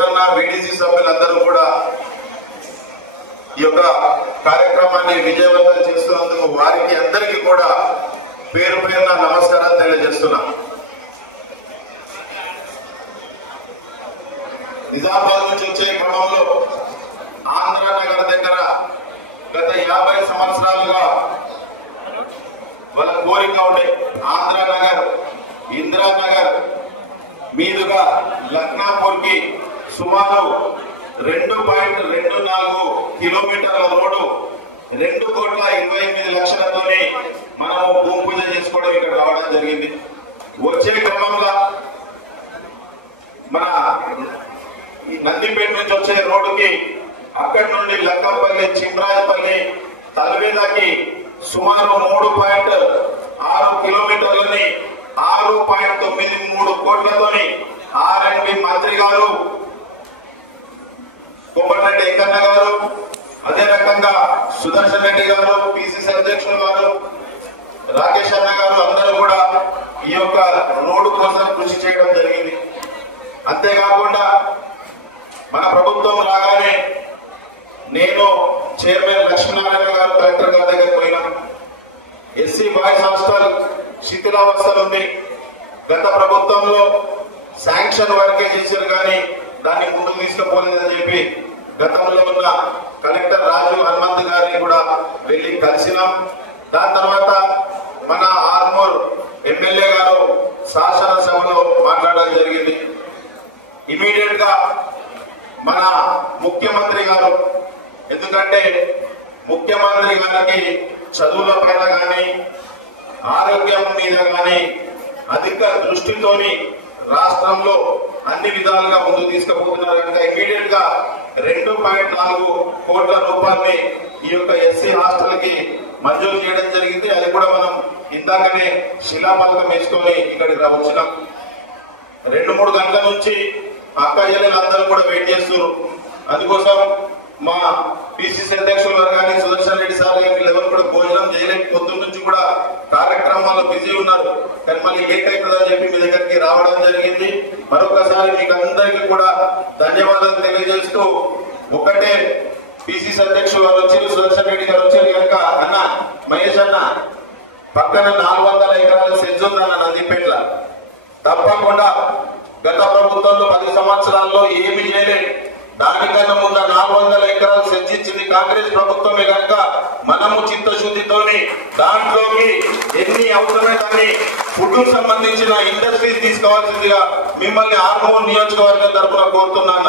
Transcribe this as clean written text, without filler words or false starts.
VDC సభ్యులందరూ కూడా ఈ యొక్క కార్యక్రమాన్ని విజయవంతం చేస్తున్నందుకు వారికి అందరికీ కూడా పేరు పేరున నమస్కారం తెలియజేస్తున్నా. నిజామాబాద్ నుంచి వచ్చే క్రమంలో ఆంధ్రనగర్ దగ్గర గత 50 సంవత్సరాలుగా వాళ్ళ కోరిక ఉండే ఆంధ్రనగర్ ఇందిరానగర్ మీదుగా లక్నాపూర్ కి సుమారు 2.24 కిలోమీటర్ల రోడ్డు 2,28,00,000తో మనము భూమి పూజ చేసుకోవడం ఇక్కడ రావడం జరిగింది. వచ్చే క్రమంలో మన నందిపేట నుంచి వచ్చే రోడ్డుకి అక్కడి నుండి లక్కంపల్లి చిమ్రాజపల్లి తలవేదాకి సుమారు 3.6 కిలోమీటర్లని 6.93 కోట్లతోని ఆర్ఎండ్బి మంత్రి గారు కోమటిరెడ్డి వెంకన్న గారు, అదే రకంగా సుదర్శన్ రెడ్డి గారు, పిసిసి అధ్యక్షులు గారు, రాకేష్ అన్న గారు అందరూ కూడా ఈ యొక్క రోడ్డు కోసం కృషి చేయడం జరిగింది. అంతేకాకుండా మన ప్రభుత్వం రాగానే నేను చైర్మన్ లక్ష్మీనారాయణ గారు కలెక్టర్ గారి దగ్గర పోయినా. ఎస్సీ బాయ్స్ హాస్టల్ శిథిలావస్థలు ఉంది. గత ప్రభుత్వంలో శాంక్షన్ వరకే చేశారు కానీ దాన్ని ముందుకు తీసుకుపోలేదని చెప్పి గతంలో ఉన్న కలెక్టర్ రాజు హనుమంత్ గారిని కూడా వెళ్లి కలిసినాం. దాని తర్వాత మన ఆర్మూర్ ఎమ్మెల్యే గారు శాసనసభలో మాట్లాడడం జరిగింది. ఇమీడియట్ గా మన ముఖ్యమంత్రి గారు, ఎందుకంటే ముఖ్యమంత్రి గారికి చదువుల పైన కానీ ఆరోగ్యం మీద కానీ అధిక దృష్టితోని రాష్ట్రంలో అన్ని విధాలుగా ముందుకు తీసుకుపోతున్నారు కనుక ఇమీడియట్ గా 2.4 కోట్ల రూపాయలని ఈ యొక్క ఎస్సీ హాస్టల్ కి మంజూరు చేయడం జరిగింది. అది కూడా మనం ఇందాకనే శిలాఫలకం వేసుకొని ఇక్కడికి వచ్చినాం. 2-3 గంటల నుంచి అక్క చెల్లెలందరూ కూడా వెయిట్ చేస్తున్నారు. అందుకోసం మా పిసిసి అధ్యక్షులు గారు కానీ సుదర్శన్ రెడ్డి సార్ వీళ్ళెవరు కూడా భోజనం చేయలేక పొద్దున్న నుంచి కూడా కార్యక్రమాల్లో బిజీ ఉన్నారు. కానీ మళ్ళీ లేట్ అవుతుందని చెప్పి మీ దగ్గరికి రావడం జరిగింది. మరొకసారి మీకు అందరికీ కూడా ధన్యవాదాలు తెలియజేస్తూ, ఒకటే పిసిసి అధ్యక్షులు గారు వచ్చారు, సుదర్శన్ రెడ్డి గారు వచ్చారు కనుక అన్న మహేష్ అన్న పక్కన 400 ఎకరాల సెజ్ ఉందన్న నందిపేట్ల. తప్పకుండా గత ప్రభుత్వంలో 10 సంవత్సరాల్లో ఏమి చేయలేదు. దానికన్నా ముందు 400 ఎకరాలు సెంచించింది కాంగ్రెస్ ప్రభుత్వమే కనుక మనము చిత్తశుద్ధితోని దాంట్లోకి ఎన్ని అవసరమే కానీ ఫుడ్ సంబంధించిన ఇండస్ట్రీస్ తీసుకోవాల్సిందిగా మిమ్మల్ని ఆర్మూర్ నియోజకవర్గం తరఫున కోరుతున్నాను.